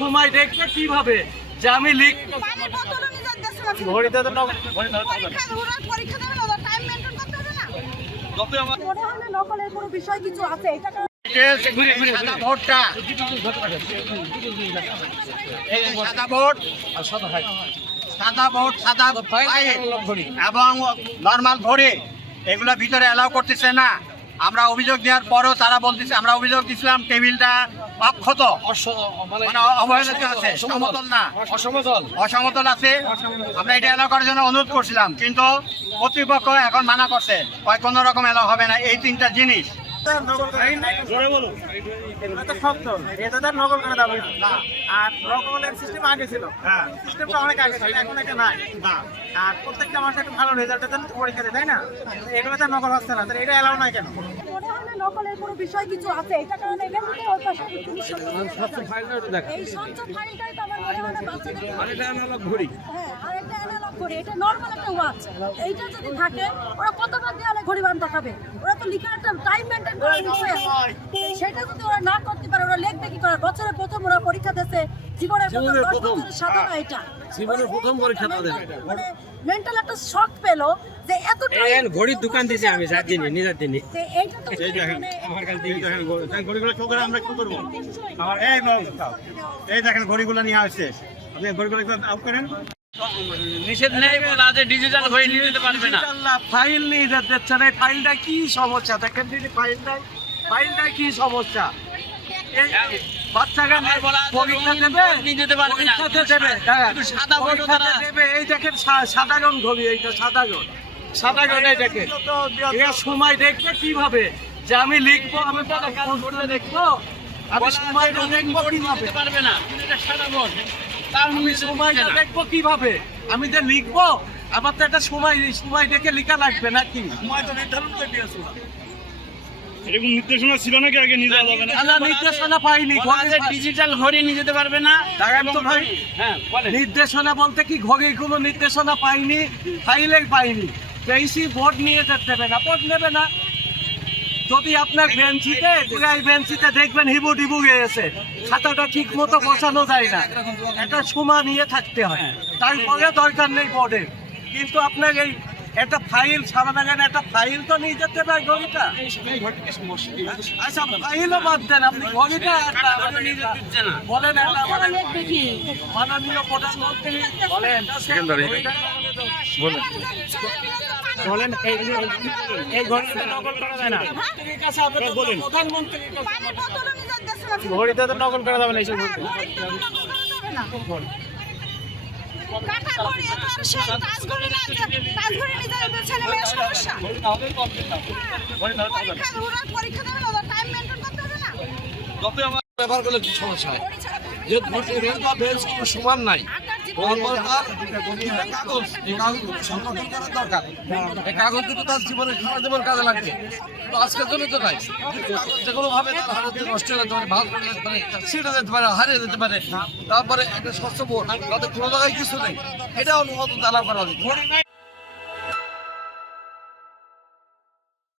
সময় দেখবে কিভাবে যে আমি লিখ ঘড়িতে তো পরীক্ষা দেবেন ওদের টাইম মেইনটেইন করতে হবে না মনে হয় না নকলের কোনো বিষয় কিছু আছে এটা সাদা ভোটটা সাদা ভোট সাদা এবং নর্মাল ঘড়ি এগুলো ভিতরে অ্যালাউ করতেছে না। আমরা অভিযোগ দেওয়ার পরও তারা বলতেছে, আমরা অভিযোগ দিয়েছিলাম টেবিলটা অক্ষত মানে অবহেলিত আছে, সমতল না, অসমতল আছে। আমরা এটা এলাও করার জন্য অনুরোধ করছিলাম, কিন্তু কর্তৃপক্ষ এখন মানা করছে, কোনো রকম এলাও হবে না এই তিনটা জিনিস। নকল করে দেবে না। আর নকলের সিস্টেম আগে ছিল, সিস্টেমটা অনেক আগে ছিল, এখন এটা নাই। আর প্রত্যেকটা মানুষ একটা ভালো রেজাল্টের জন্য পরীক্ষা দেয়, তাই না? এগুলোতে নকল হচ্ছে না, তাহলে এটা এলাও নাই কেন? মনে হয় না নকলের কোনো বিষয় কিছু আছে এটা কারণে এখানে ওই পাশে এই স্বচ্ছ ফাইলটাই তো আমার মনে হয় না বাচ্চাদের এটা অ্যানালগ ঘড়ি। হ্যাঁ, আর একটা অ্যানালগ ঘড়ি, এটা নরমাল একটা ওয়াচ। এইটা যদি থাকে ওরা কতবার দেওয়ালে ঘড়ি বান দেখাবে? ওরা তো লিখে একটা টাইম মেইনটেইন করে নিচ্ছে। সেটা যদি ওরা না করতে পারে ওরা লিখবে কি করে? বছরে প্রথম ওরা পরীক্ষা দিয়েছে, জীবনের প্রথম সাধনা এটা জীবনের প্রথম পরীক্ষা তাদের। মানে মেন্টাল একটা শক পেলো যে এত ঘড়ির দোকান দিয়েছি আমি যার জন্য নিজের জন্য। এইটা তো আমার কাছে ঘড়িগুলো ঠোকরে আমরা কি করবো? আমার এই দেখেন ঘড়িগুলো নিয়ে আসছে, আপনি ঘড়িগুলো আউট করেন। নিষেধ নেই বলা যে ডিজিটাল ঘড়ি নিয়ে যেতে পারবে না। ফাইল নিয়ে যাচ্ছে না, ফাইলটা কি সমস্যা? দেখেন দিদি ফাইলটা কি সমস্যা? বাচ্চারা পরীক্ষা দেবে, এই দেখেন সাধারণ ঘড়ি, এইটা সাধারণ এই দেখেন। এরা সময় দেখবে কিভাবে যে আমি লিখবো, আমি দেখবো, আমি সময় দেখবো কিভাবে? পারবে না, এটা সাধারণ। আমি সময়টা দেখবো কিভাবে? আমি যে লিখবো, আমার তো একটা সময় দেখে লেখা লাগবে নাকি? সময় তো নির্ধারণ করে দিয়েছিল। এরকম নির্দেশনা ছিল নাকি আগে নিয়ে যাওয়া যাবে না? নির্দেশনা পাইনি, ডিজিটাল ঘড়ি নিয়ে যেতে পারবে না। হ্যাঁ, নির্দেশনা বলতে কি ঘড়ির কোনো নির্দেশনা পাইনি, ফাইলে পাইনি। পেইসি বোর্ড নিয়ে যেতে দেবে না, বোর্ড নেবে না। যদি আপনার বেঞ্চিতে দেখবেন হিবু ডিবু গিয়েছে, খাতাটা ঠিক মতো বসানো যায় না, একটা সময় নিয়ে থাকতে হয়, তারপরে দরকার নেই বোর্ডের। কিন্তু আপনার এই একটা ফাইল সারা দেখেন, একটা ফাইল তো নিয়ে যেতে পারে ঘড়িটা। আচ্ছা, ফাইলও বাদ দেন, আপনি ঘড়িটা বলেন। মাননীয় প্রধানমন্ত্রী বলেন এই ঘড়িটা নকল করা যায় না। বলেন ঘড়িতে তো নকল করা যাবে না, এইসব কাটা ঘড়ি এত আর সেই কাজ ঘড়ি না, কাজ ঘড়ি নিতে ছেলে মেয়ের সমস্যা। পরীক্ষা দেবেন ওদের টাইম মেইনটেইন করতে হবে না ব্যবহার করলে কি সমস্যা হয়? যে রেল বা বেঞ্চ কোনো সমান নাই, কাগজ এই কাগজ সংরক্ষণ করার দরকার। এই কাগজ দুটো তার জীবনে সারা জীবন কাজে লাগবে, তো আজকের জন্য তো নাই। যে কোনো ভাবে তার হাতে নষ্ট হয়ে যেতে পারে, ভালো করে যেতে পারে, ছিঁড়ে যেতে পারে, হারিয়ে যেতে পারে। তারপরে একটা স্বচ্ছ বোর্ড, তাতে কোনো জায়গায় কিছু নেই, এটা অনুমোদন তালা করা উচিত।